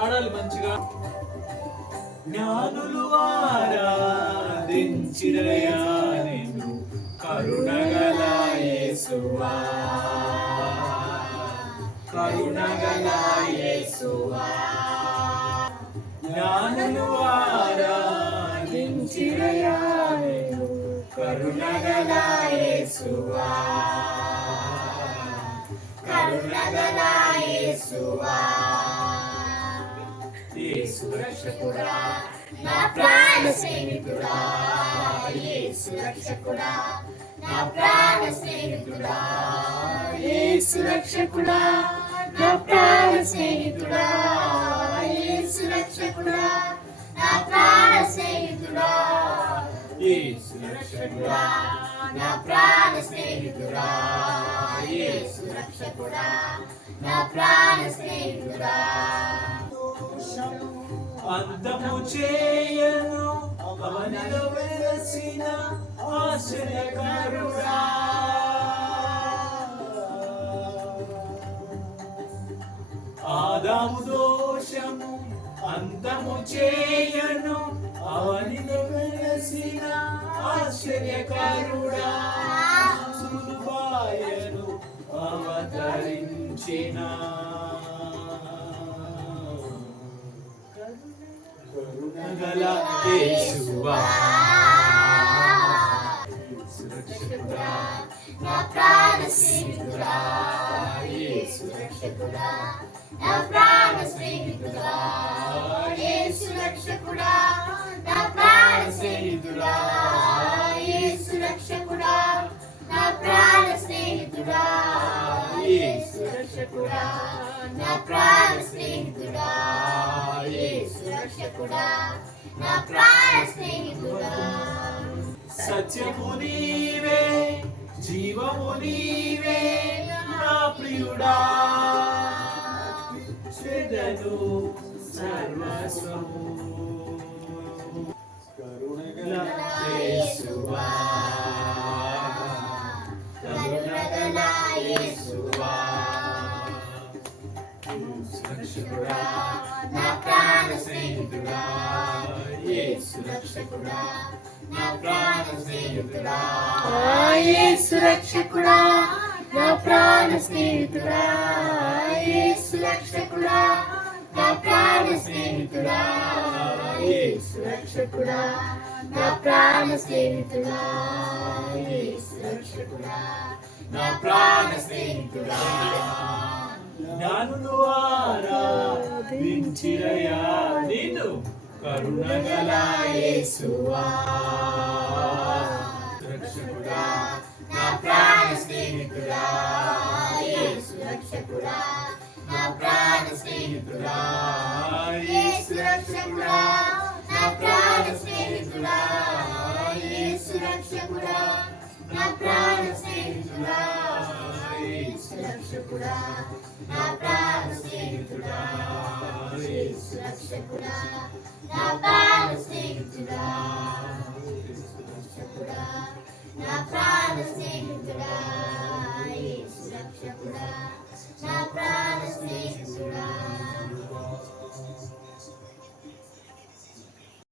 పాడాలి మంచిగా. జ్ఞానులు ఆరాధించిరయా నిన్ను కరుణగల యేసువా, కరుణగల యేసువా. జ్ఞానులు ఆరాధించిరయా నిన్ను కరుణగల యేసువా, కరుణగల యేసువా. యేసు రక్షకుడా నా ప్రాణ స్నేహితుడా, యేసు రక్షకుడా నా ప్రాణ స్నేహితుడా, యేసు రక్షకుడా నా ప్రాణ స్నేహితుడా, యేసు రక్షకుడా నా ప్రాణ స్నేహితుడా, యేసు రక్షకుడా నా ప్రాణ స్నేహితుడా, యేసు రక్షకుడా నా ప్రాణ స్నేహితుడా. అంతము చేయను అవనిలో వెలసిన ఆశ్చర్యకరుడా, ఆదాము దోషము అంతము చేయను అవనిలో వెలసిన ఆశ్చర్యకరుడా, సులువాయను అవతరించిన కరుణగల యేసువా, యేసు రక్షకుడా నా ప్రాణ స్నేహితుడా, యేసు రక్షకుడా నా ప్రాణ స్నేహితుడా, యేసు రక్షకుడా నా ప్రాణ స్నేహితుడా, యేసు రక్షకుడా నా ప్రాణ స్నేహితుడా, యేసు రక్షకుడా నా ప్రాణ స్నేహితుడా, యేసు రక్షకుడా నా ప్రాణ స్నేహితుడా. సత్యము నీవే జీవము నీవే నా ప్రియుడా, చెదను సర్వస్వము కరుణగల యేసువా, కరుణగల యేసువా. రక్షకుడా నా ప్రాణ స్నేహితుడా, యేసు రక్షకుడా నా ప్రాణ స్నేహితుడా, యేసు రక్షకుడా నా ప్రాణ స్నేహితుడా, యేసు రక్షకుడా నా ప్రాణ స్నేహితుడా, యేసు రక్షకుడా నా ప్రాణ స్నేహితుడా, యేసు రక్షకుడా నా ప్రాణ స్నేహితుడా. జ్ఞానులు ఆరాధించిరయా నిన్ను కరుణగల యేసువా, రక్షకుడా నా ప్రాణ స్నేహితుడా, యేసు రక్షకుడా నా ప్రాణ స్నేహితుడా, యేసు రక్షకుడా నా ప్రాణ స్నేహితుడా, యేసు రక్షకుడా నా ప్రాణ స్నేహితుడా, యేసు రక్షకుడా నా ప్రాణ స్నేహితుడా, యేసు రక్షకుడా నా ప్రాణ స్నేహితుడా.